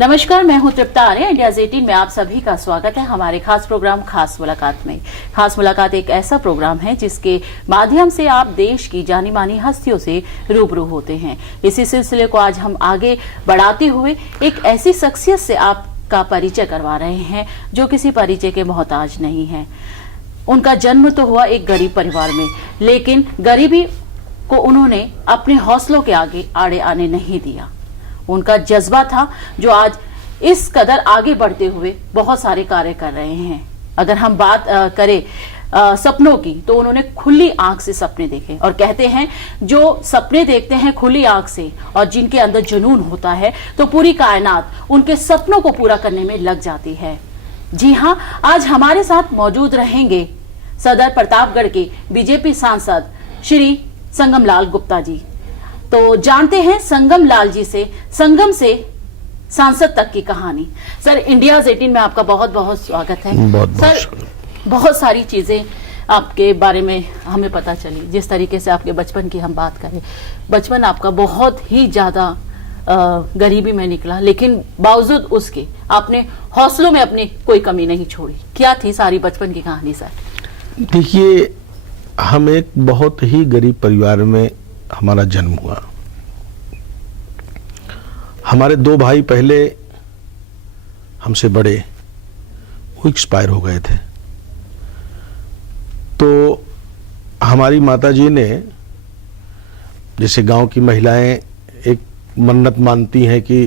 नमस्कार, मैं हूं तृप्ता आर्य। इंडिया 18 में आप सभी का स्वागत है हमारे खास प्रोग्राम खास मुलाकात में। खास मुलाकात एक ऐसा प्रोग्राम है जिसके माध्यम से आप देश की जानी मानी हस्तियों से रूबरू होते हैं। इसी सिलसिले को आज हम आगे बढ़ाते हुए एक ऐसी शख्सियत से आपका परिचय करवा रहे हैं जो किसी परिचय के मोहताज नहीं है। उनका जन्म तो हुआ एक गरीब परिवार में, लेकिन गरीबी को उन्होंने अपने हौसलों के आगे आड़े आने नहीं दिया। उनका जज्बा था जो आज इस कदर आगे बढ़ते हुए बहुत सारे कार्य कर रहे हैं। अगर हम बात करें सपनों की, तो उन्होंने खुली आंख से सपने देखे और कहते हैं जो सपने देखते हैं खुली आंख से और जिनके अंदर जुनून होता है तो पूरी कायनात उनके सपनों को पूरा करने में लग जाती है। जी हाँ, आज हमारे साथ मौजूद रहेंगे सदर प्रतापगढ़ के बीजेपी सांसद श्री संगम लाल गुप्ता जी। तो जानते हैं संगम लाल जी से, संगम से सांसद तक की कहानी। सर, इंडिया 18 में आपका बहुत बहुत स्वागत है। सर, बहुत सारी चीजें आपके बारे में हमें पता चली। जिस तरीके से आपके बचपन की हम बात करें, बचपन आपका बहुत ही ज्यादा गरीबी में निकला, लेकिन बावजूद उसके आपने हौसलों में अपनी कोई कमी नहीं छोड़ी। क्या थी सारी बचपन की कहानी सर? देखिए, हम एक बहुत ही गरीब परिवार में हमारा जन्म हुआ। हमारे दो भाई पहले हमसे बड़े, वो एक्सपायर हो गए थे। तो हमारी माताजी ने, जैसे गांव की महिलाएं एक मन्नत मानती हैं कि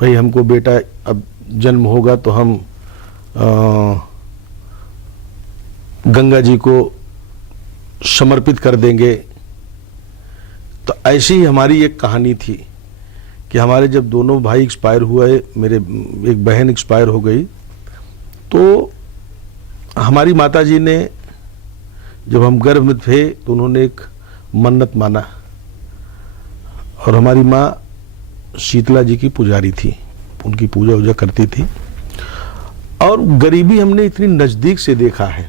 भाई हमको बेटा अब जन्म होगा तो हम गंगा जी को समर्पित कर देंगे। तो ऐसी ही हमारी एक कहानी थी कि हमारे जब दोनों भाई एक्सपायर हुए, मेरे एक बहन एक्सपायर हो गई, तो हमारी माताजी ने, जब हम गर्भ में थे तो उन्होंने एक मन्नत माना। और हमारी माँ शीतला जी की पुजारी थी, उनकी पूजा वूजा करती थी। और गरीबी हमने इतनी नज़दीक से देखा है।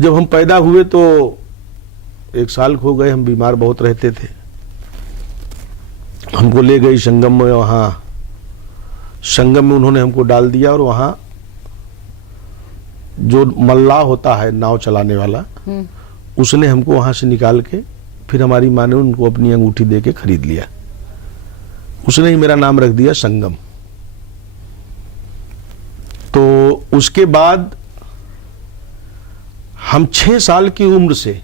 जब हम पैदा हुए तो 1 साल हो गए, हम बीमार बहुत रहते थे। हमको ले गई संगम में, वहाँ संगम में उन्होंने हमको डाल दिया और वहाँ जो मल्लाह होता है, नाव चलाने वाला, उसने हमको वहाँ से निकाल के, फिर हमारी माँ ने उनको अपनी अंगूठी दे के खरीद लिया। उसने ही मेरा नाम रख दिया संगम। तो उसके बाद हम 6 साल की उम्र से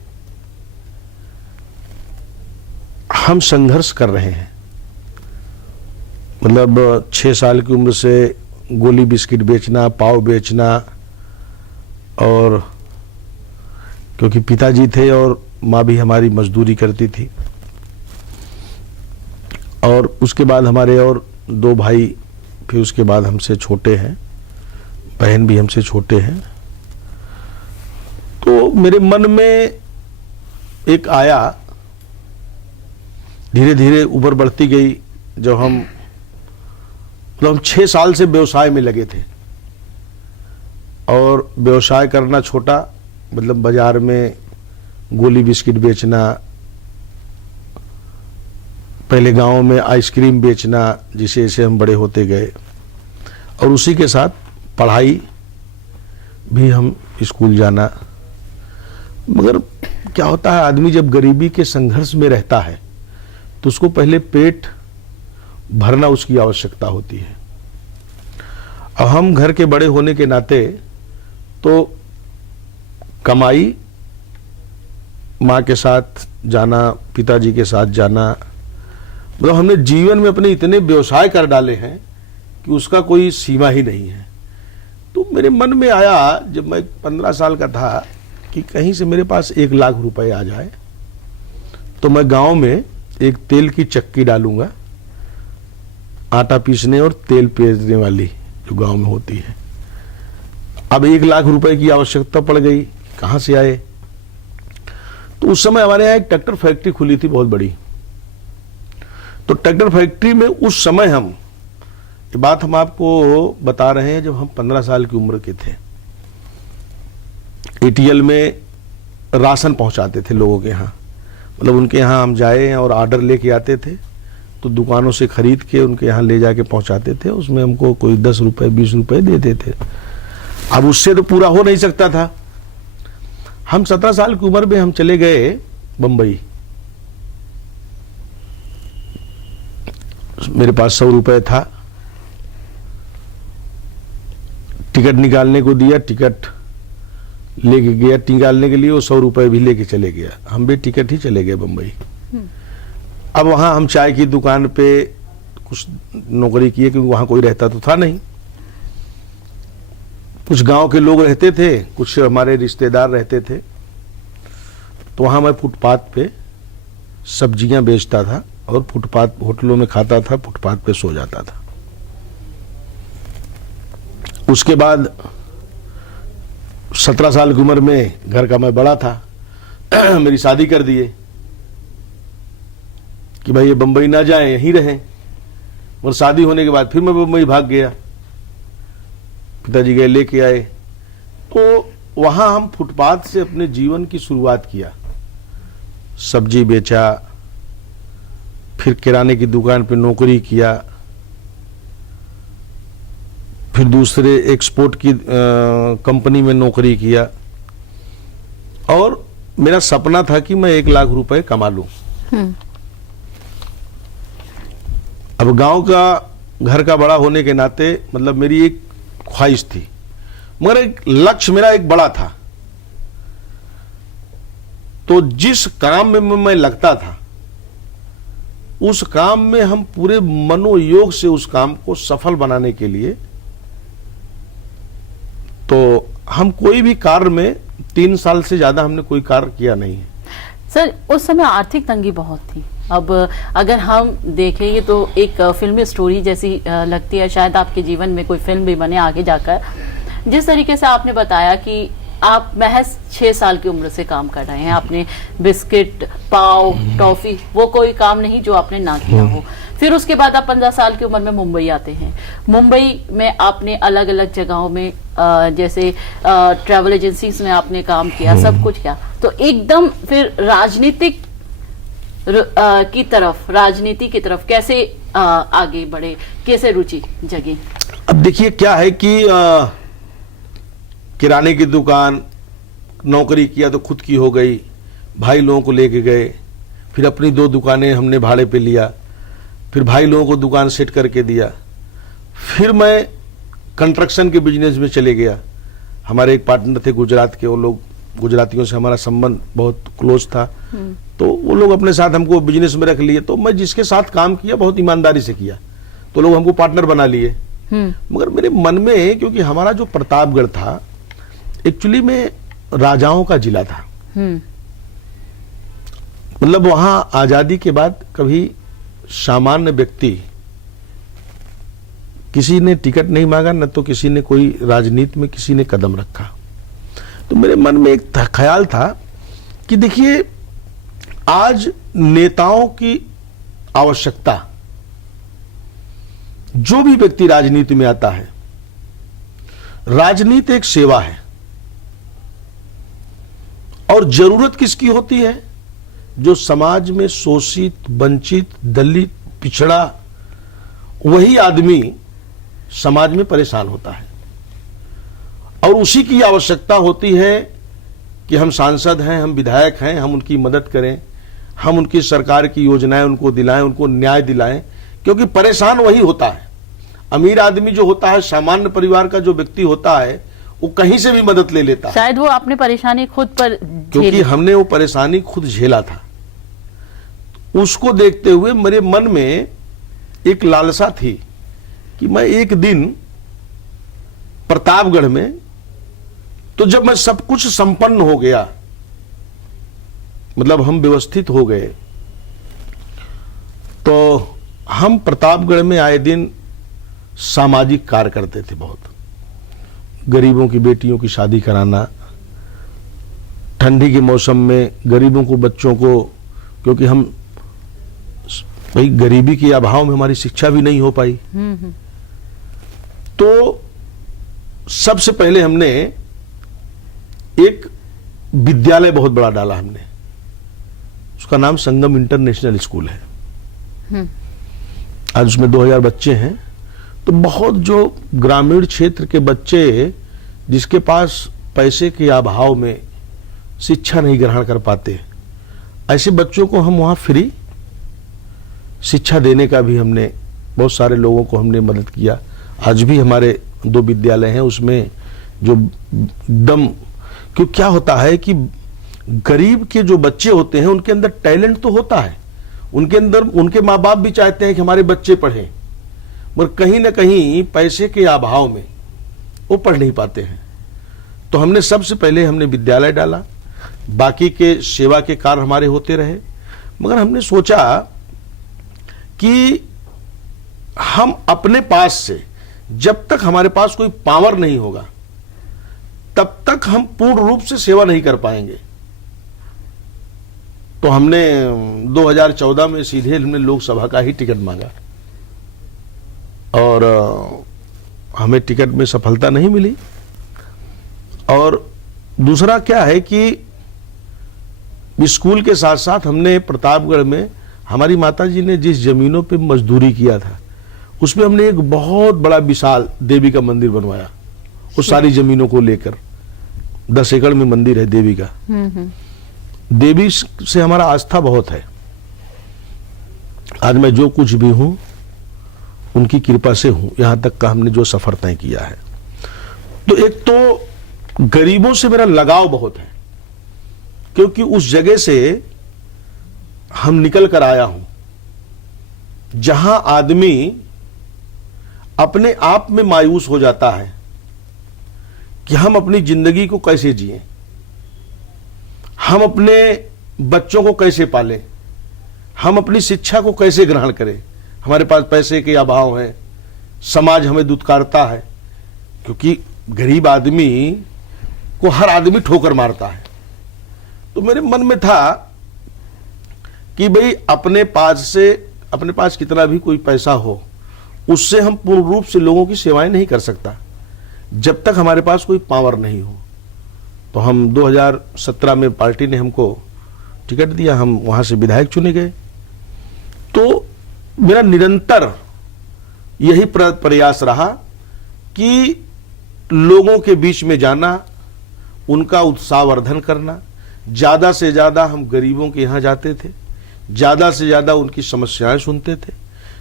हम संघर्ष कर रहे हैं। मतलब 6 साल की उम्र से गोली बिस्किट बेचना, पाव बेचना, और क्योंकि पिताजी थे और माँ भी हमारी मजदूरी करती थी। और उसके बाद हमारे और 2 भाई फिर उसके बाद हमसे छोटे हैं, बहन भी हमसे छोटे हैं। तो मेरे मन में एक आया, धीरे धीरे ऊपर बढ़ती गई। जब हम 6 साल से व्यवसाय में लगे थे, और व्यवसाय करना छोटा, मतलब बाजार में गोली बिस्किट बेचना, पहले गांव में आइसक्रीम बेचना, जिसे जैसे हम बड़े होते गए। और उसी के साथ पढ़ाई भी, हम स्कूल जाना। मगर क्या होता है, आदमी जब गरीबी के संघर्ष में रहता है तो उसको पहले पेट भरना उसकी आवश्यकता होती है। अब हम घर के बड़े होने के नाते तो कमाई, माँ के साथ जाना, पिताजी के साथ जाना, मतलब हमने जीवन में अपने इतने व्यवसाय कर डाले हैं कि उसका कोई सीमा ही नहीं है। तो मेरे मन में आया, जब मैं 15 साल का था, कि कहीं से मेरे पास 1 लाख रुपए आ जाए तो मैं गांव में एक तेल की चक्की डालूंगा, आटा पीसने और तेल पेरने वाली, जो गांव में होती है। अब 1 लाख रुपए की आवश्यकता पड़ गई, कहां से आए? तो उस समय हमारे यहाँ एक ट्रैक्टर फैक्ट्री खुली थी, बहुत बड़ी। तो ट्रैक्टर फैक्ट्री में उस समय हम, ये बात हम आपको बता रहे हैं, जब हम 15 साल की उम्र के थे, एटीएल में राशन पहुंचाते थे लोगों के यहाँ। मतलब उनके यहाँ हम जाए और ऑर्डर लेके आते थे, तो दुकानों से खरीद के उनके यहाँ ले जाके पहुंचाते थे, उसमें हमको कोई 10 रुपए 20 रुपए देते थे। अब उससे तो पूरा हो नहीं सकता था। हम 17 साल की उम्र में हम चले गए बंबई। मेरे पास 100 रुपए था, टिकट निकालने को दिया, टिकट लेके गया निकालने के लिए, वो 100 रुपए भी लेके चले गया। हम भी टिकट ही चले गए बंबई। अब वहां हम चाय की दुकान पे कुछ नौकरी किए, क्योंकि वहां कोई रहता तो था नहीं। कुछ गांव के लोग रहते थे, कुछ हमारे रिश्तेदार रहते थे, तो वहां मैं फुटपाथ पे सब्जियां बेचता था और फुटपाथ होटलों में खाता था, फुटपाथ पे सो जाता था। उसके बाद 17 साल की उम्र में घर का मैं बड़ा था, मेरी शादी कर दिए कि भाई ये बंबई ना जाए, यहीं रहें। और शादी होने के बाद फिर मैं बंबई भाग गया, पिताजी गए लेके आए। तो वहां हम फुटपाथ से अपने जीवन की शुरुआत किया। सब्जी बेचा, फिर किराने की दुकान पे नौकरी किया, फिर दूसरे एक्सपोर्ट की कंपनी में नौकरी किया, और मेरा सपना था कि मैं 1 लाख रुपए कमा लूं। अब गांव का घर का बड़ा होने के नाते मतलब मेरी एक ख्वाहिश थी, मगर एक लक्ष्य मेरा एक बड़ा था। तो जिस काम में मैं लगता था, उस काम में हम पूरे मनोयोग से उस काम को सफल बनाने के लिए, तो हम कोई भी कार्य में 3 साल से ज्यादा हमने कोई कार्य किया नहीं है। सर, उस समय आर्थिक तंगी बहुत थी। अब अगर हम देखें, ये तो एक फिल्मी स्टोरी जैसी लगती है, शायद आपके जीवन में कोई फिल्म भी बने आगे जाकर। जिस तरीके से आपने बताया कि आप महज 6 साल की उम्र से काम कर रहे हैं, आपने बिस्किट, पाव, टॉफी, वो कोई काम नहीं जो आपने ना किया हो। फिर उसके बाद आप 15 साल की उम्र में मुंबई आते हैं। मुंबई में आपने अलग अलग जगहों में जैसे ट्रैवल एजेंसीज में आपने काम किया, सब कुछ किया। तो एकदम फिर राजनीतिक राजनीति की तरफ कैसे आगे बढ़े, कैसे रुचि जगी? अब देखिए क्या है कि किराने की दुकान नौकरी किया तो खुद की हो गई, भाई लोगों को लेके गए, फिर अपनी 2 दुकानें हमने भाड़े पे लिया, फिर भाई लोगों को दुकान सेट करके दिया। फिर मैं कंस्ट्रक्शन के बिजनेस में चले गया। हमारे एक पार्टनर थे गुजरात के, वो लोग, गुजरातियों से हमारा संबंध बहुत क्लोज था, तो वो लोग अपने साथ हमको बिजनेस में रख लिए। तो मैं जिसके साथ काम किया बहुत ईमानदारी से किया, तो लोग हमको पार्टनर बना लिए। मगर मेरे मन में, क्योंकि हमारा जो प्रतापगढ़ था एक्चुअली में राजाओं का जिला था, मतलब वहां आजादी के बाद कभी सामान्य व्यक्ति, किसी ने टिकट नहीं मांगा, न तो किसी ने कोई राजनीति में किसी ने कदम रखा। तो मेरे मन में एक ख्याल था कि देखिए, आज नेताओं की आवश्यकता, जो भी व्यक्ति राजनीति में आता है, राजनीति एक सेवा है, और जरूरत किसकी होती है? जो समाज में शोषित, वंचित, दलित, पिछड़ा, वही आदमी समाज में परेशान होता है, और उसी की आवश्यकता होती है कि हम सांसद हैं, हम विधायक हैं, हम उनकी मदद करें, हम उनकी सरकार की योजनाएं उनको दिलाएं, उनको न्याय दिलाएं, क्योंकि परेशान वही होता है। अमीर आदमी जो होता है, सामान्य परिवार का जो व्यक्ति होता है, वो कहीं से भी मदद ले लेता है। शायद वो अपनी परेशानी खुद पर, क्योंकि हमने वो परेशानी खुद झेला था। उसको देखते हुए मेरे मन में एक लालसा थी कि मैं एक दिन प्रतापगढ़ में, तो जब मैं सब कुछ संपन्न हो गया, मतलब हम व्यवस्थित हो गए, तो हम प्रतापगढ़ में आए दिन सामाजिक कार्य करते थे। बहुत गरीबों की बेटियों की शादी कराना, ठंडी के मौसम में गरीबों को, बच्चों को, क्योंकि हम भाई गरीबी के अभाव में हमारी शिक्षा भी नहीं हो पाई, तो सबसे पहले हमने एक विद्यालय बहुत बड़ा डाला हमने, उसका नाम संगम इंटरनेशनल स्कूल है। आज उसमें 2000 बच्चे हैं। तो बहुत जो ग्रामीण क्षेत्र के बच्चे जिसके पास पैसे के अभाव में शिक्षा नहीं ग्रहण कर पाते, ऐसे बच्चों को हम वहाँ फ्री शिक्षा देने का भी हमने बहुत सारे लोगों को हमने मदद किया। आज भी हमारे 2 विद्यालय हैं, उसमें जो एकदम, क्यों क्या होता है कि गरीब के जो बच्चे होते हैं उनके अंदर टैलेंट तो होता है, उनके अंदर उनके माँ बाप भी चाहते हैं कि हमारे बच्चे पढ़ें, मगर कहीं ना कहीं पैसे के अभाव में वो पढ़ नहीं पाते हैं। तो हमने सबसे पहले हमने विद्यालय डाला, बाकी के सेवा के कार्य हमारे होते रहे, मगर हमने सोचा कि हम अपने पास से जब तक हमारे पास कोई पावर नहीं होगा तब तक हम पूर्ण रूप से सेवा नहीं कर पाएंगे। तो हमने 2014 में सीधे हमने लोकसभा का ही टिकट मांगा और हमें टिकट में सफलता नहीं मिली। और दूसरा क्या है कि स्कूल के साथ साथ हमने प्रतापगढ़ में हमारी माताजी ने जिस जमीनों पे मजदूरी किया था उसमें हमने एक बहुत बड़ा विशाल देवी का मंदिर बनवाया। उस सारी जमीनों को लेकर 10 एकड़ में मंदिर है देवी का। देवी से हमारा आस्था बहुत है। आज मैं जो कुछ भी हूं उनकी कृपा से हूं, यहां तक का हमने जो सफर तय किया है। तो एक तो गरीबों से मेरा लगाव बहुत है, क्योंकि उस जगह से हम निकल कर आया हूं जहां आदमी अपने आप में मायूस हो जाता है कि हम अपनी जिंदगी को कैसे जिएं, हम अपने बच्चों को कैसे पालें, हम अपनी शिक्षा को कैसे ग्रहण करें। हमारे पास पैसे के अभाव है, समाज हमें दुत्कारता है, क्योंकि गरीब आदमी को हर आदमी ठोकर मारता है। तो मेरे मन में था कि भाई अपने पास कितना भी कोई पैसा हो उससे हम पूर्ण रूप से लोगों की सेवाएं नहीं कर सकता जब तक हमारे पास कोई पावर नहीं हो। तो हम 2017 में पार्टी ने हमको टिकट दिया, हम वहां से विधायक चुने गए। तो मेरा निरंतर यही प्रयास रहा कि लोगों के बीच में जाना, उनका उत्साहवर्धन करना। ज्यादा से ज्यादा हम गरीबों के यहां जाते थे, ज्यादा से ज्यादा उनकी समस्याएं सुनते थे,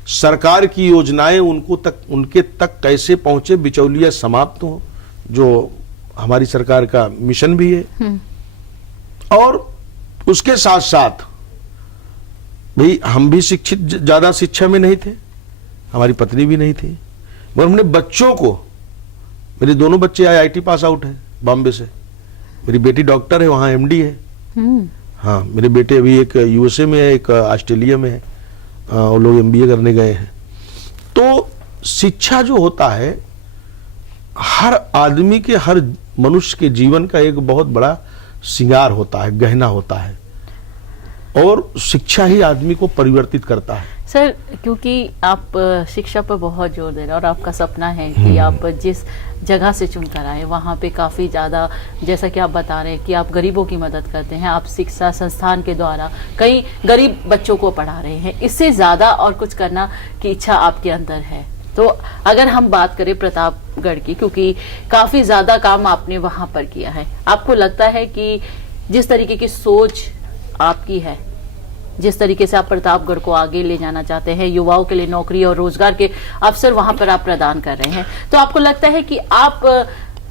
सरकार की योजनाएं उनके तक कैसे पहुंचे, बिचौलिया समाप्त हो, जो हमारी सरकार का मिशन भी है। और उसके साथ साथ भाई हम भी शिक्षित, ज्यादा शिक्षा में नहीं थे, हमारी पत्नी भी नहीं थी, मगर हमने बच्चों को, मेरे दोनों बच्चे IIT पास आउट है बॉम्बे से, मेरी बेटी डॉक्टर है, वहां MD है। हाँ, मेरे बेटे अभी एक USA में है, एक ऑस्ट्रेलिया में है, वो लोग MBA करने गए हैं। तो शिक्षा जो होता है हर आदमी के, हर मनुष्य के जीवन का एक बहुत बड़ा श्रृंगार होता है, गहना होता है, और शिक्षा ही आदमी को परिवर्तित करता है। सर, क्योंकि आप शिक्षा पर बहुत जोर दे रहे हैं और आपका सपना है कि आप जिस जगह से चुनकर आए वहाँ पे काफ़ी ज़्यादा, जैसा कि आप बता रहे हैं कि आप गरीबों की मदद करते हैं, आप शिक्षा संस्थान के द्वारा कई गरीब बच्चों को पढ़ा रहे हैं, इससे ज़्यादा और कुछ करना की इच्छा आपके अंदर है। तो अगर हम बात करें प्रतापगढ़ की, क्योंकि काफ़ी ज़्यादा काम आपने वहाँ पर किया है, आपको लगता है कि जिस तरीके की सोच आपकी है, जिस तरीके से आप प्रतापगढ़ को आगे ले जाना चाहते हैं, युवाओं के लिए नौकरी और रोजगार के अवसर वहां पर आप प्रदान कर रहे हैं, तो आपको लगता है कि आप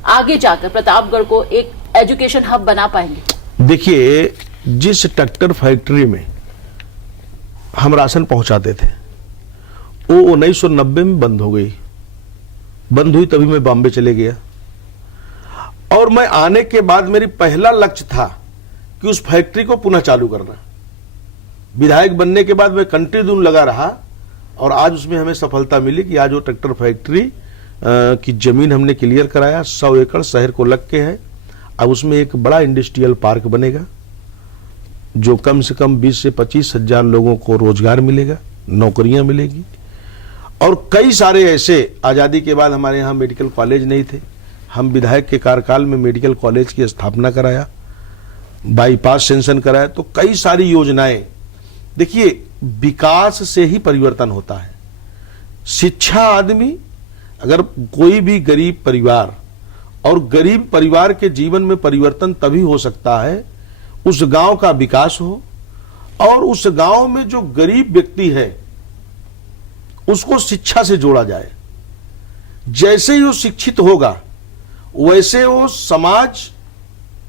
आगे जाकर प्रतापगढ़ को एक एजुकेशन हब बना पाएंगे? देखिए, जिस ट्रैक्टर फैक्ट्री में हम राशन पहुंचाते थे वो 1990 में बंद हो गई। बंद हुई तभी मैं बॉम्बे चले गया, और मैं आने के बाद मेरी पहला लक्ष्य था कि उस फैक्ट्री को पुनः चालू करना। विधायक बनने के बाद मैं कंटिन्यू लगा रहा, और आज उसमें हमें सफलता मिली कि आज वो ट्रैक्टर फैक्ट्री की जमीन हमने क्लियर कराया, 100 एकड़ शहर को लग के है। अब उसमें एक बड़ा इंडस्ट्रियल पार्क बनेगा जो कम से कम 20 से 25 हजार लोगों को रोजगार मिलेगा, नौकरियां मिलेगी। और कई सारे ऐसे, आजादी के बाद हमारे यहाँ मेडिकल कॉलेज नहीं थे, हम विधायक के कार्यकाल में मेडिकल कॉलेज की स्थापना कराया, बाईपास सेंशन कराया। तो कई सारी योजनाएं, देखिए विकास से ही परिवर्तन होता है। शिक्षा आदमी, अगर कोई भी गरीब परिवार, और गरीब परिवार के जीवन में परिवर्तन तभी हो सकता है उस गांव का विकास हो, और उस गांव में जो गरीब व्यक्ति है उसको शिक्षा से जोड़ा जाए। जैसे ही वो शिक्षित होगा वैसे वो समाज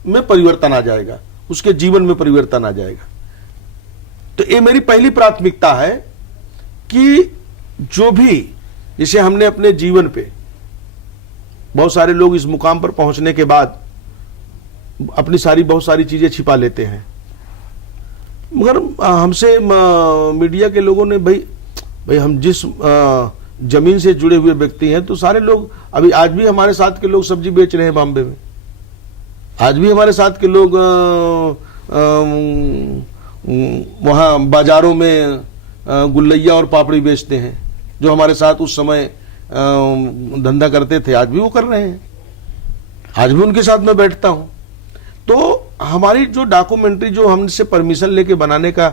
में परिवर्तन आ जाएगा, उसके जीवन में परिवर्तन आ जाएगा। तो ये मेरी पहली प्राथमिकता है कि जो भी, जैसे हमने अपने जीवन पे, बहुत सारे लोग इस मुकाम पर पहुंचने के बाद अपनी बहुत सारी चीजें छिपा लेते हैं, मगर हमसे मीडिया के लोगों ने भाई हम जिस जमीन से जुड़े हुए व्यक्ति हैं, तो सारे लोग अभी आज भी हमारे साथ के लोग सब्जी बेच रहे हैं बॉम्बे में, आज भी हमारे साथ के लोग वहां बाजारों में गुल्लैया और पापड़ी बेचते हैं, जो हमारे साथ उस समय धंधा करते थे, आज भी वो कर रहे हैं, आज भी उनके साथ मैं बैठता हूं। तो हमारी जो डॉक्यूमेंट्री जो हमसे परमिशन लेके बनाने का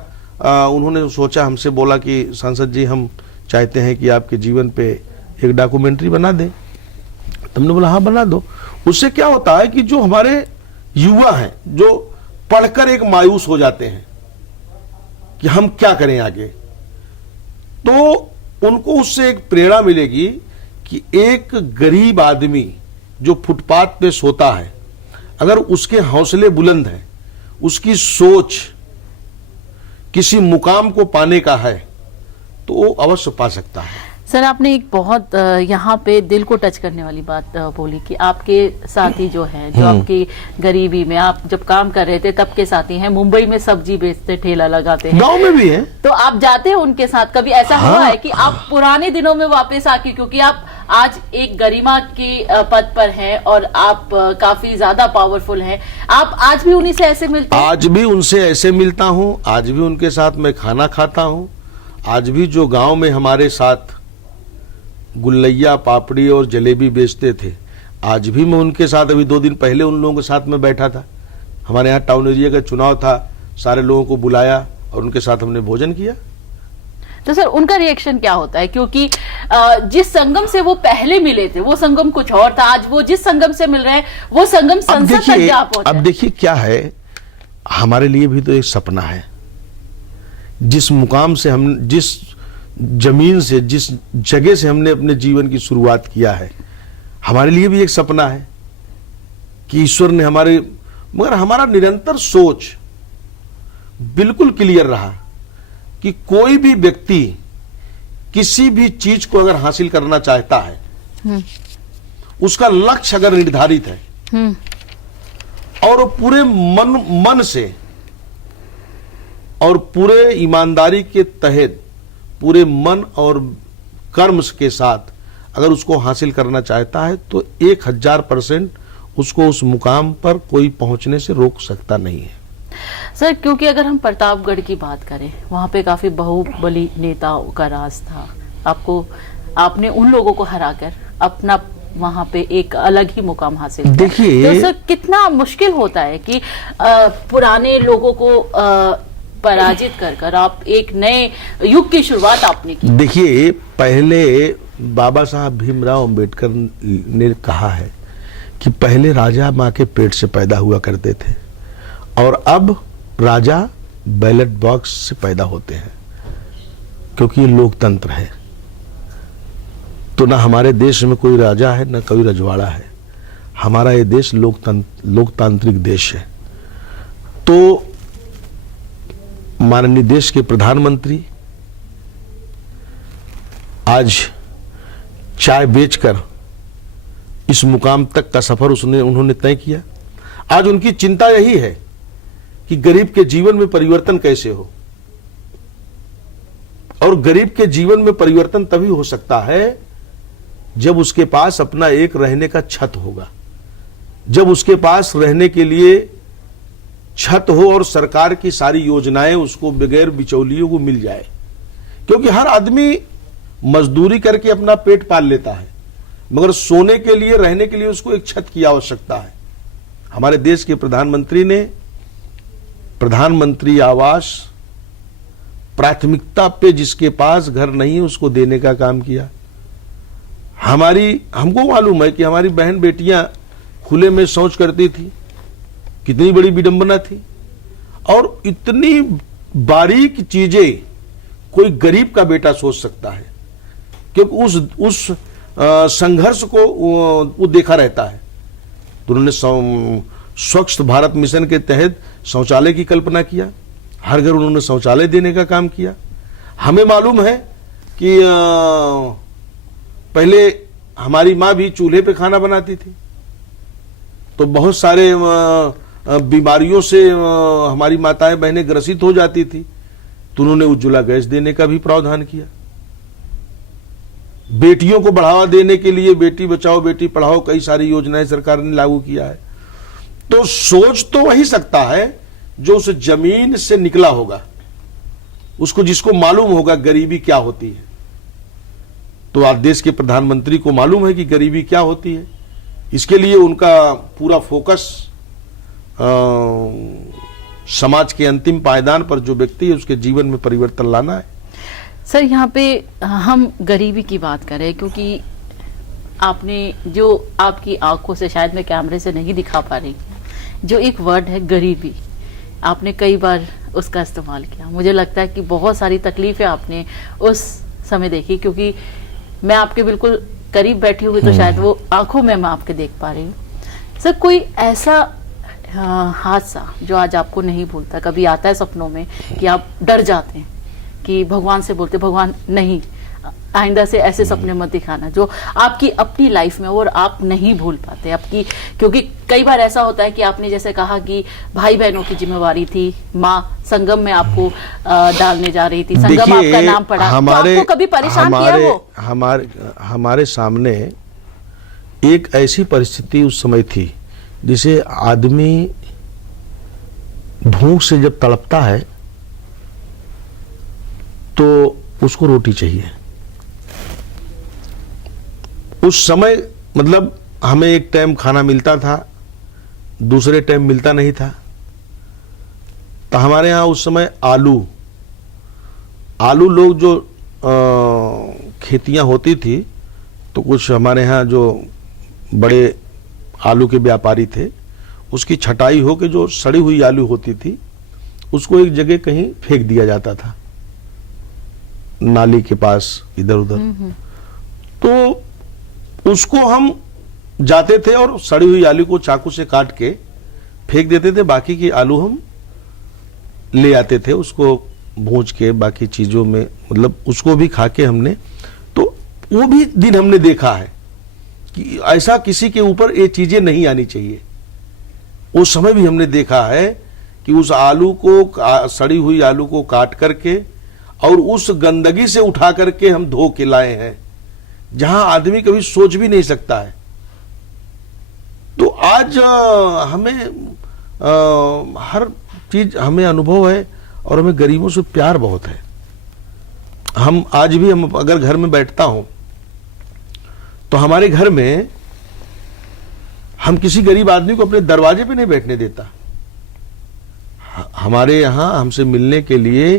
उन्होंने सोचा, हमसे बोला कि सांसद जी हम चाहते हैं कि आपके जीवन पे एक डॉक्यूमेंट्री बना दें। तो हमने बोला हाँ बना दो। उससे क्या होता है कि जो हमारे युवा हैं जो पढ़कर एक मायूस हो जाते हैं कि हम क्या करें आगे, तो उनको उससे एक प्रेरणा मिलेगी कि एक गरीब आदमी जो फुटपाथ पे सोता है, अगर उसके हौसले बुलंद हैं, उसकी सोच किसी मुकाम को पाने का है, तो वो अवश्य पा सकता है। सर, आपने एक बहुत यहाँ पे दिल को टच करने वाली बात बोली कि आपके साथी जो हैं, जो आपकी गरीबी में आप जब काम कर रहे थे तब के साथी हैं, मुंबई में सब्जी बेचते, ठेला लगाते हैं, गांव में भी हैं, तो आप जाते हैं उनके साथ। कभी ऐसा हुआ है कि आप पुराने दिनों में वापस आके, क्योंकि आप आज एक गरिमा के पद पर हैं और आप काफी ज्यादा पावरफुल हैं, आप आज भी उन्हीं से ऐसे मिलते हैं? आज भी उनसे ऐसे मिलता हूं, आज भी उनके साथ मैं खाना खाता हूं, आज भी जो गांव में हमारे साथ गुल्लैया पापड़ी और जलेबी बेचते थे, आज भी मैं उनके साथ, अभी 2 दिन पहले उन लोगों के साथ में बैठा था। हमारे यहाँ टाउन एरिया का चुनाव था, सारे लोगों को बुलाया और उनके साथ हमने भोजन किया। तो सर उनका रिएक्शन क्या होता है? क्योंकि जिस संगम से वो पहले मिले थे वो संगम कुछ और था, आज वो जिस संगम से मिल रहे हैं वो संगम संसद तक जा पहुंचा। अब देखिए क्या है, हमारे लिए भी तो एक सपना है, जिस मुकाम से हम, जिस जमीन से, जिस जगह से हमने अपने जीवन की शुरुआत किया है, हमारे लिए भी एक सपना है कि ईश्वर ने मगर हमारा निरंतर सोच बिल्कुल क्लियर रहा कि कोई भी व्यक्ति किसी भी चीज को अगर हासिल करना चाहता है, उसका लक्ष्य अगर निर्धारित है और वो पूरे मन से और पूरे ईमानदारी के तहत, पूरे मन और कर्म के साथ अगर उसको हासिल करना चाहता है, तो 1000% उसको उस मुकाम पर कोई पहुंचने से रोक सकता नहीं है। सर, क्योंकि अगर हम प्रतापगढ़ की बात करें, वहां पे काफी बाहुबली नेताओं का राज था, आपने उन लोगों को हराकर अपना वहां पे एक अलग ही मुकाम हासिल किया। देखिए तो सर कितना मुश्किल होता है कि पुराने लोगों को पराजित कर आप एक नए युग की शुरुआत आपने की। देखिए, पहले बाबा साहब भीमराव अंबेडकर ने कहा है कि पहले राजा माँ के पेट से पैदा हुआ करते थे और अब राजा बैलेट बॉक्स से पैदा होते हैं, क्योंकि ये लोकतंत्र है। तो ना हमारे देश में कोई राजा है ना कोई रजवाड़ा है, हमारा ये देश लोकतांत्रिक देश है। तो माननीय देश के प्रधानमंत्री आज चाय बेचकर इस मुकाम तक का सफर उन्होंने तय किया। आज उनकी चिंता यही है कि गरीब के जीवन में परिवर्तन कैसे हो, और गरीब के जीवन में परिवर्तन तभी हो सकता है जब उसके पास अपना एक रहने का छत होगा, जब उसके पास रहने के लिए छत हो और सरकार की सारी योजनाएं उसको बगैर बिचौलियों को मिल जाए। क्योंकि हर आदमी मजदूरी करके अपना पेट पाल लेता है, मगर सोने के लिए, रहने के लिए उसको एक छत की आवश्यकता है। हमारे देश के प्रधानमंत्री ने प्रधानमंत्री आवास, प्राथमिकता पे जिसके पास घर नहीं है उसको देने का काम किया। हमको मालूम है कि हमारी बहन बेटियां खुले में शौच करती थी, कितनी बड़ी विडंबना थी। और इतनी बारीक चीजें कोई गरीब का बेटा सोच सकता है, क्योंकि उस संघर्ष को वो देखा रहता है। तो उन्होंने स्वच्छ भारत मिशन के तहत शौचालय की कल्पना किया, हर घर उन्होंने शौचालय देने का काम किया। हमें मालूम है कि पहले हमारी माँ भी चूल्हे पे खाना बनाती थी, तो बहुत सारे बीमारियों से हमारी माताएं बहनें ग्रसित हो जाती थी, तो उन्होंने उज्ज्वला गैस देने का भी प्रावधान किया। बेटियों को बढ़ावा देने के लिए बेटी बचाओ बेटी पढ़ाओ कई सारी योजनाएं सरकार ने लागू किया है। तो सोच तो वही सकता है जो उस जमीन से निकला होगा, उसको जिसको मालूम होगा गरीबी क्या होती है। तो आज देश के प्रधानमंत्री को मालूम है कि गरीबी क्या होती है, इसके लिए उनका पूरा फोकस समाज के अंतिम पायदान पर जो व्यक्ति है उसके जीवन में परिवर्तन लाना है। सर, यहाँ पे हम गरीबी की बात करें, क्योंकि आपने जो आपकी आंखों से, शायद मैं कैमरे से नहीं दिखा पा रही, जो एक वर्ड है गरीबी, आपने कई बार उसका इस्तेमाल किया। मुझे लगता है कि बहुत सारी तकलीफें आपने उस समय देखी, क्योंकि मैं आपके बिल्कुल करीब बैठी हुई, तो शायद वो आंखों में मैं आपके देख पा रही हूँ। सर, कोई ऐसा हादसा जो आज आपको नहीं भूलता, कभी आता है सपनों में कि आप डर जाते हैं, कि भगवान से बोलते भगवान नहीं, आइंदा से ऐसे सपने मत दिखाना, जो आपकी अपनी लाइफ में और आप नहीं भूल पाते आपकी? क्योंकि कई बार ऐसा होता है कि आपने जैसे कहा कि भाई बहनों की जिम्मेवारी थी, माँ संगम में आपको डालने जा रही थी, संगम आपका नाम पड़ा, तो आपको कभी परेशान किया वो? हमारे सामने एक ऐसी परिस्थिति उस समय थी जिसे आदमी भूख से जब तड़पता है तो उसको रोटी चाहिए। उस समय मतलब हमें एक टाइम खाना मिलता था, दूसरे टाइम मिलता नहीं था। तो हमारे यहाँ उस समय आलू लोग जो खेतियां होती थी, तो कुछ हमारे यहाँ जो बड़े आलू के व्यापारी थे, उसकी छटाई होकर जो सड़ी हुई आलू होती थी उसको एक जगह कहीं फेंक दिया जाता था, नाली के पास इधर उधर। तो उसको हम जाते थे और सड़ी हुई आलू को चाकू से काट के फेंक देते थे, बाकी की आलू हम ले आते थे, उसको भूंज के बाकी चीजों में, मतलब उसको भी खा के हमने, तो वो भी दिन हमने देखा है कि ऐसा किसी के ऊपर ये चीजें नहीं आनी चाहिए। उस समय भी हमने देखा है कि उस आलू को, सड़ी हुई आलू को काट करके और उस गंदगी से उठा करके हम धो के लाए हैं, जहां आदमी कभी सोच भी नहीं सकता है। तो आज हमें हर चीज हमें अनुभव है और हमें गरीबों से प्यार बहुत है। हम आज भी, हम अगर घर में बैठता हूं तो हमारे घर में हम किसी गरीब आदमी को अपने दरवाजे पे नहीं बैठने देता। हमारे यहां हमसे मिलने के लिए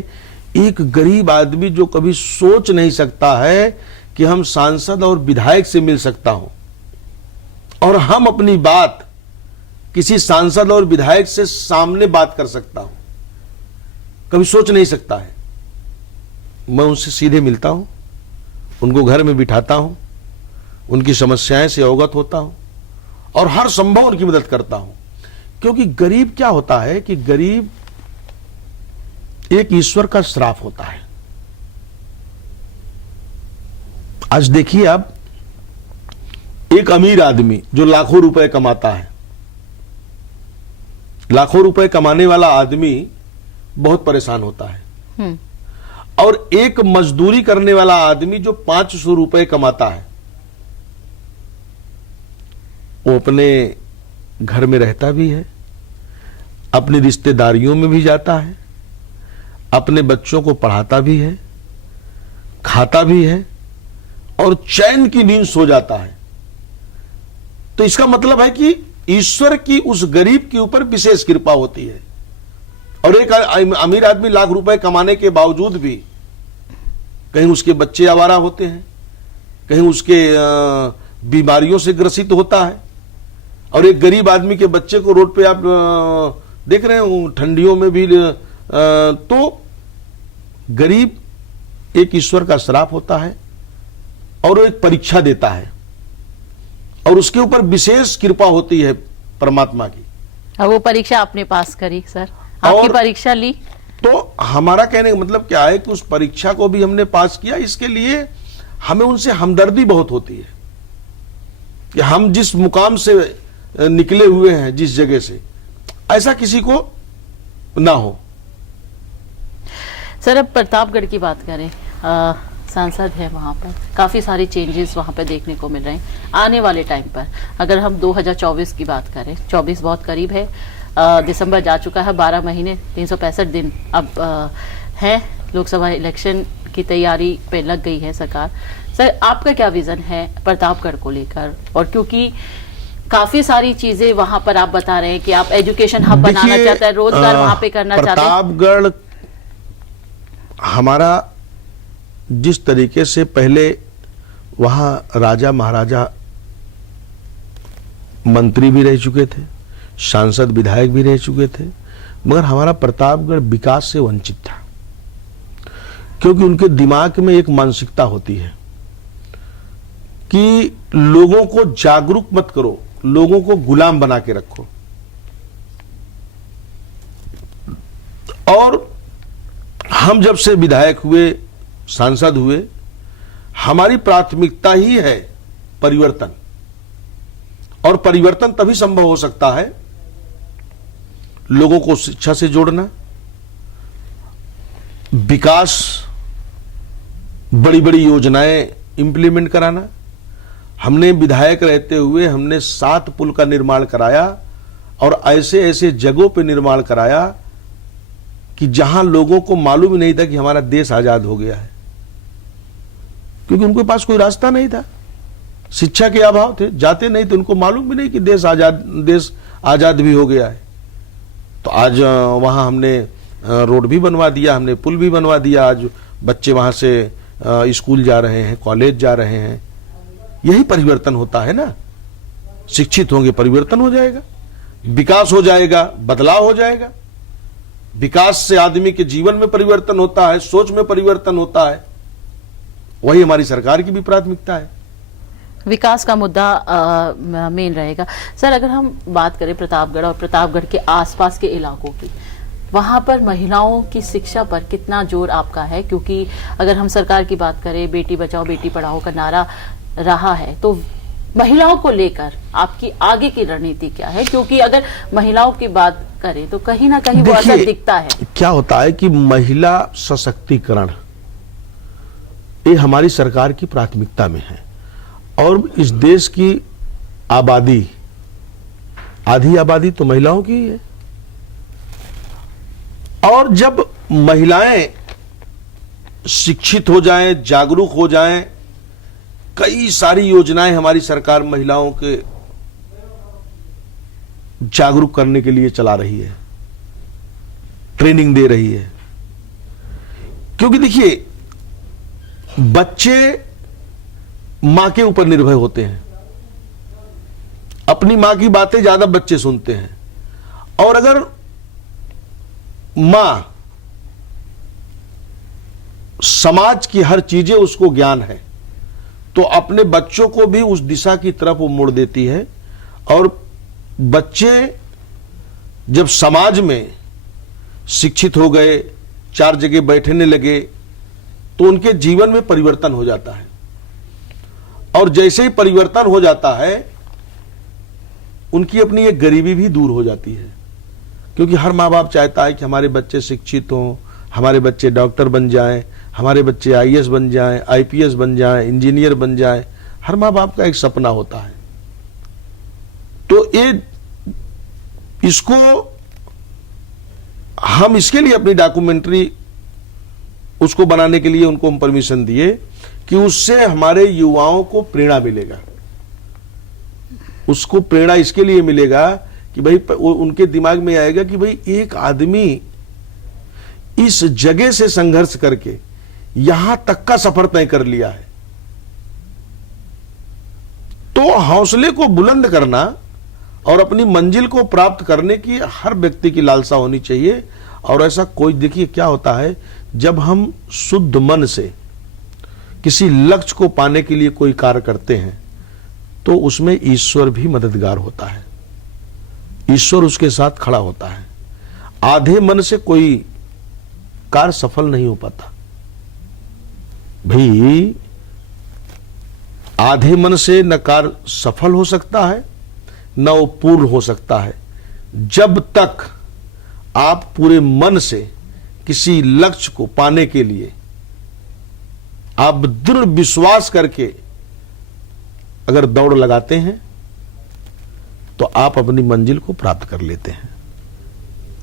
एक गरीब आदमी जो कभी सोच नहीं सकता है कि हम सांसद और विधायक से मिल सकता हूं और हम अपनी बात किसी सांसद और विधायक से सामने बात कर सकता हूं, कभी सोच नहीं सकता है। मैं उनसे सीधे मिलता हूं, उनको घर में बिठाता हूं, उनकी समस्याएं से अवगत होता हूं और हर संभव उनकी मदद करता हूं। क्योंकि गरीब क्या होता है कि गरीब एक ईश्वर का श्राप होता है। आज देखिए आप, एक अमीर आदमी जो लाखों रुपए कमाता है, लाखों रुपए कमाने वाला आदमी बहुत परेशान होता है, और एक मजदूरी करने वाला आदमी जो 500 रुपए कमाता है, वो अपने घर में रहता भी है, अपनी रिश्तेदारियों में भी जाता है, अपने बच्चों को पढ़ाता भी है, खाता भी है और चैन की नींद सो जाता है। तो इसका मतलब है कि ईश्वर की उस गरीब के ऊपर विशेष कृपा होती है। और एक अमीर आदमी लाख रुपए कमाने के बावजूद भी कहीं उसके बच्चे आवारा होते हैं, कहीं उसके बीमारियों से ग्रसित होता है, और एक गरीब आदमी के बच्चे को रोड पे आप देख रहे हो ठंडियों में भी। तो गरीब एक ईश्वर का श्राप होता है और वो एक परीक्षा देता है और उसके ऊपर विशेष कृपा होती है परमात्मा की। और वो परीक्षा आपने पास करी सर, आपकी परीक्षा ली। तो हमारा कहने का मतलब क्या है कि उस परीक्षा को भी हमने पास किया। इसके लिए हमें उनसे हमदर्दी बहुत होती है कि हम जिस मुकाम से निकले हुए हैं, जिस जगह से, ऐसा किसी को ना हो। सर अब प्रतापगढ़ की बात करें, सांसद है वहां पर, काफी सारे चेंजेस वहां पर देखने को मिल रहे हैं आने वाले टाइम पर। अगर हम 2024 की बात करें, 24 बहुत करीब है, दिसंबर जा चुका है, 12 महीने 365 दिन अब है, लोकसभा इलेक्शन की तैयारी पे लग गई है सरकार। सर आपका क्या विजन है प्रतापगढ़ को लेकर? और क्योंकि काफी सारी चीजें वहां पर आप बता रहे हैं कि आप एजुकेशन हब बनाना चाहते हैं, रोजगार वहां पे करना चाहते हैं। प्रतापगढ़ हमारा जिस तरीके से पहले वहां राजा महाराजा मंत्री भी रह चुके थे, सांसद विधायक भी रह चुके थे, मगर हमारा प्रतापगढ़ विकास से वंचित था, क्योंकि उनके दिमाग में एक मानसिकता होती है कि लोगों को जागरूक मत करो, लोगों को गुलाम बना के रखो। और हम जब से विधायक हुए, सांसद हुए, हमारी प्राथमिकता ही है परिवर्तन, और परिवर्तन तभी संभव हो सकता है लोगों को शिक्षा से जोड़ना, विकास, बड़ी बड़ी योजनाएं इंप्लीमेंट कराना। हमने विधायक रहते हुए हमने 7 पुल का निर्माण कराया और ऐसे ऐसे जगहों पे निर्माण कराया कि जहां लोगों को मालूम ही नहीं था कि हमारा देश आजाद हो गया है, क्योंकि उनके पास कोई रास्ता नहीं था, शिक्षा के अभाव थे, जाते नहीं तो उनको मालूम भी नहीं कि देश आजाद भी हो गया है। तो आज वहां हमने रोड भी बनवा दिया, हमने पुल भी बनवा दिया, आज बच्चे वहां से स्कूल जा रहे हैं, कॉलेज जा रहे हैं। यही परिवर्तन होता है ना, शिक्षित होंगे परिवर्तन हो जाएगा, विकास हो जाएगा, बदलाव हो जाएगा। विकास से आदमी के जीवन में परिवर्तन होता है, सोच में परिवर्तन होता है। वही हमारी सरकार की भी प्राथमिकता है। विकास का मुद्दा मेन रहेगा। सर अगर हम बात करें प्रतापगढ़ और प्रतापगढ़ के आसपास के इलाकों की, वहां पर महिलाओं की शिक्षा पर कितना जोर आपका है? क्योंकि अगर हम सरकार की बात करें, बेटी बचाओ बेटी पढ़ाओ का नारा रहा है, तो महिलाओं को लेकर आपकी आगे की रणनीति क्या है? क्योंकि अगर महिलाओं की बात करें तो कहीं ना कहीं वो असर दिखता है। क्या होता है कि महिला सशक्तिकरण ये हमारी सरकार की प्राथमिकता में है, और इस देश की आबादी, आधी आबादी तो महिलाओं की ही है। और जब महिलाएं शिक्षित हो जाएं, जागरूक हो जाएं, कई सारी योजनाएं हमारी सरकार महिलाओं के जागरूक करने के लिए चला रही है, ट्रेनिंग दे रही है। क्योंकि देखिए, बच्चे मां के ऊपर निर्भर होते हैं, अपनी मां की बातें ज्यादा बच्चे सुनते हैं, और अगर मां समाज की हर चीजें उसको ज्ञान है तो अपने बच्चों को भी उस दिशा की तरफ वो मोड़ देती है। और बच्चे जब समाज में शिक्षित हो गए, 4 जगह बैठने लगे, तो उनके जीवन में परिवर्तन हो जाता है। और जैसे ही परिवर्तन हो जाता है, उनकी अपनी एक गरीबी भी दूर हो जाती है, क्योंकि हर माँ बाप चाहता है कि हमारे बच्चे शिक्षित हों, हमारे बच्चे डॉक्टर बन जाएं, हमारे बच्चे आईएएस बन जाएं, आईपीएस बन जाएं, इंजीनियर बन जाएं। हर माँ बाप का एक सपना होता है। तो इसको हम इसके लिए अपनी डॉक्यूमेंट्री उसको बनाने के लिए उनको हम परमिशन दिए कि उससे हमारे युवाओं को प्रेरणा मिलेगा। उसको प्रेरणा इसके लिए मिलेगा कि भाई उनके दिमाग में आएगा कि भाई एक आदमी इस जगह से संघर्ष करके यहां तक का सफर तय कर लिया है। तो हौसले को बुलंद करना और अपनी मंजिल को प्राप्त करने की हर व्यक्ति की लालसा होनी चाहिए। और ऐसा कोई, देखिए क्या होता है, जब हम शुद्ध मन से किसी लक्ष्य को पाने के लिए कोई कार्य करते हैं तो उसमें ईश्वर भी मददगार होता है, ईश्वर उसके साथ खड़ा होता है। आधे मन से कोई कार्य सफल नहीं हो पाता भाई। आधे मन से न कार्य सफल हो सकता है न वो पूर्ण हो सकता है, जब तक आप पूरे मन से किसी लक्ष्य को पाने के लिए आप दृढ़ विश्वास करके अगर दौड़ लगाते हैं तो आप अपनी मंजिल को प्राप्त कर लेते हैं।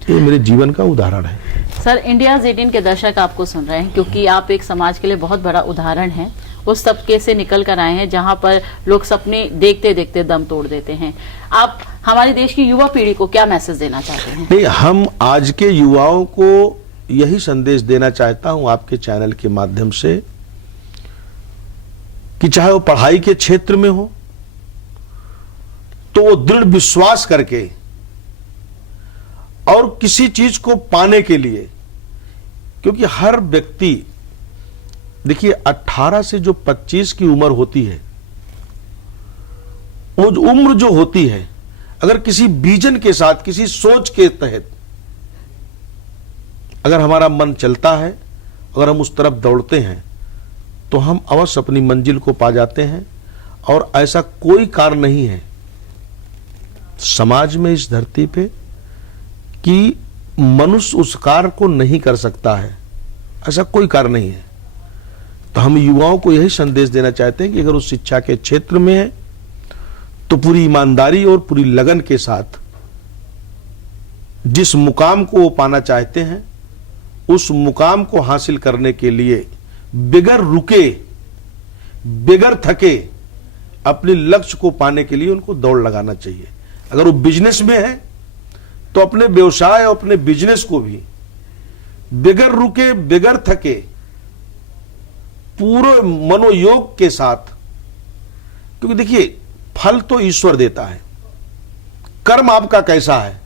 ये मेरे जीवन का उदाहरण है। सर, इंडियाज 18 के दर्शक आपको सुन रहे हैं क्योंकि आप एक समाज के लिए बहुत बड़ा उदाहरण हैं। उस तबके से निकल कर आए हैं जहां पर लोग सपने देखते देखते दम तोड़ देते हैं। आप हमारे देश की युवा पीढ़ी को क्या मैसेज देना चाहते हैं? नहीं, हम आज के युवाओं को यही संदेश देना चाहता हूं आपके चैनल के माध्यम से कि चाहे वो पढ़ाई के क्षेत्र में हो तो वो दृढ़ विश्वास करके और किसी चीज को पाने के लिए, क्योंकि हर व्यक्ति, देखिए 18 से जो 25 की उम्र होती है, वो उम्र जो होती है, अगर किसी विजन के साथ, किसी सोच के तहत अगर हमारा मन चलता है, अगर हम उस तरफ दौड़ते हैं तो हम अवश्य अपनी मंजिल को पा जाते हैं। और ऐसा कोई कार्य नहीं है समाज में, इस धरती पे, कि मनुष्य उस कार्य को नहीं कर सकता है। ऐसा कोई कार्य नहीं है। तो हम युवाओं को यही संदेश देना चाहते हैं कि अगर उस शिक्षा के क्षेत्र में है तो पूरी ईमानदारी और पूरी लगन के साथ जिस मुकाम को वो पाना चाहते हैं उस मुकाम को हासिल करने के लिए बिगर रुके, बिगर थके, अपने लक्ष्य को पाने के लिए उनको दौड़ लगाना चाहिए। अगर वो बिजनेस में है तो अपने व्यवसाय और अपने बिजनेस को भी बिगर रुके, बिगर थके, पूरे मनोयोग के साथ, क्योंकि देखिए फल तो ईश्वर देता है, कर्म आपका कैसा है।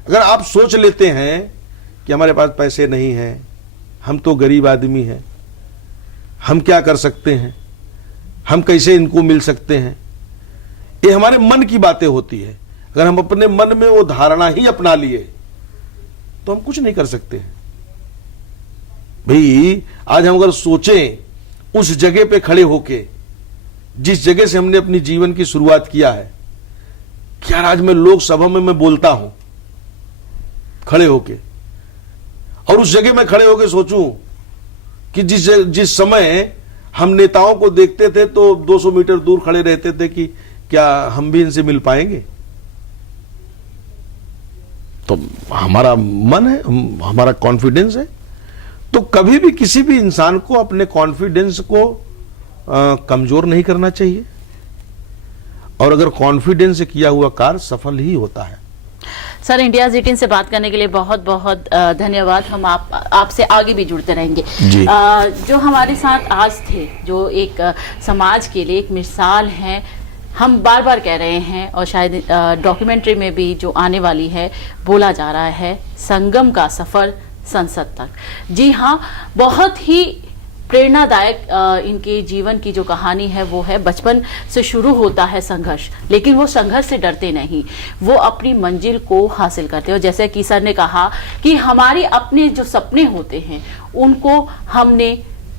अगर आप सोच लेते हैं कि हमारे पास पैसे नहीं हैं, हम तो गरीब आदमी हैं, हम क्या कर सकते हैं, हम कैसे इनको मिल सकते हैं, ये हमारे मन की बातें होती है। अगर हम अपने मन में वो धारणा ही अपना लिए तो हम कुछ नहीं कर सकते हैं भाई। आज हम अगर सोचें उस जगह पे खड़े होके, जिस जगह से हमने अपनी जीवन की शुरुआत किया है, क्या आज मैं लोकसभा में मैं बोलता हूं खड़े होके, और उस जगह में खड़े होके सोचूं कि जिस समय हम नेताओं को देखते थे तो 200 मीटर दूर खड़े रहते थे कि क्या हम भी इनसे मिल पाएंगे। तो हमारा मन है, हमारा कॉन्फिडेंस है। तो कभी भी किसी भी इंसान को अपने कॉन्फिडेंस को कमजोर नहीं करना चाहिए, और अगर कॉन्फिडेंस से किया हुआ कार्य सफल ही होता है। सर, इंडियाज 18 से बात करने के लिए बहुत बहुत धन्यवाद। हम आपसे आगे भी जुड़ते रहेंगे। जो हमारे साथ आज थे, जो एक समाज के लिए एक मिसाल है, हम बार बार कह रहे हैं और शायद डॉक्यूमेंट्री में भी जो आने वाली है बोला जा रहा है, संगम का सफर संसद तक। जी हाँ, बहुत ही प्रेरणादायक इनके जीवन की जो कहानी है वो है, बचपन से शुरू होता है संघर्ष, लेकिन वो संघर्ष से डरते नहीं, वो अपनी मंजिल को हासिल करते हैं। और जैसे कि सर ने कहा कि हमारे अपने जो सपने होते हैं उनको हमने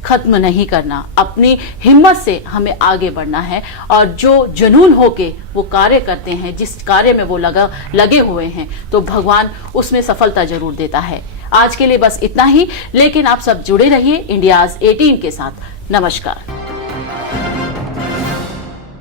खत्म नहीं करना, अपनी हिम्मत से हमें आगे बढ़ना है, और जो जुनून होके वो कार्य करते हैं, जिस कार्य में वो लगे हुए हैं, तो भगवान उसमें सफलता जरूर देता है। आज के लिए बस इतना ही, लेकिन आप सब जुड़े रहिए इंडियाज 18 के साथ। नमस्कार।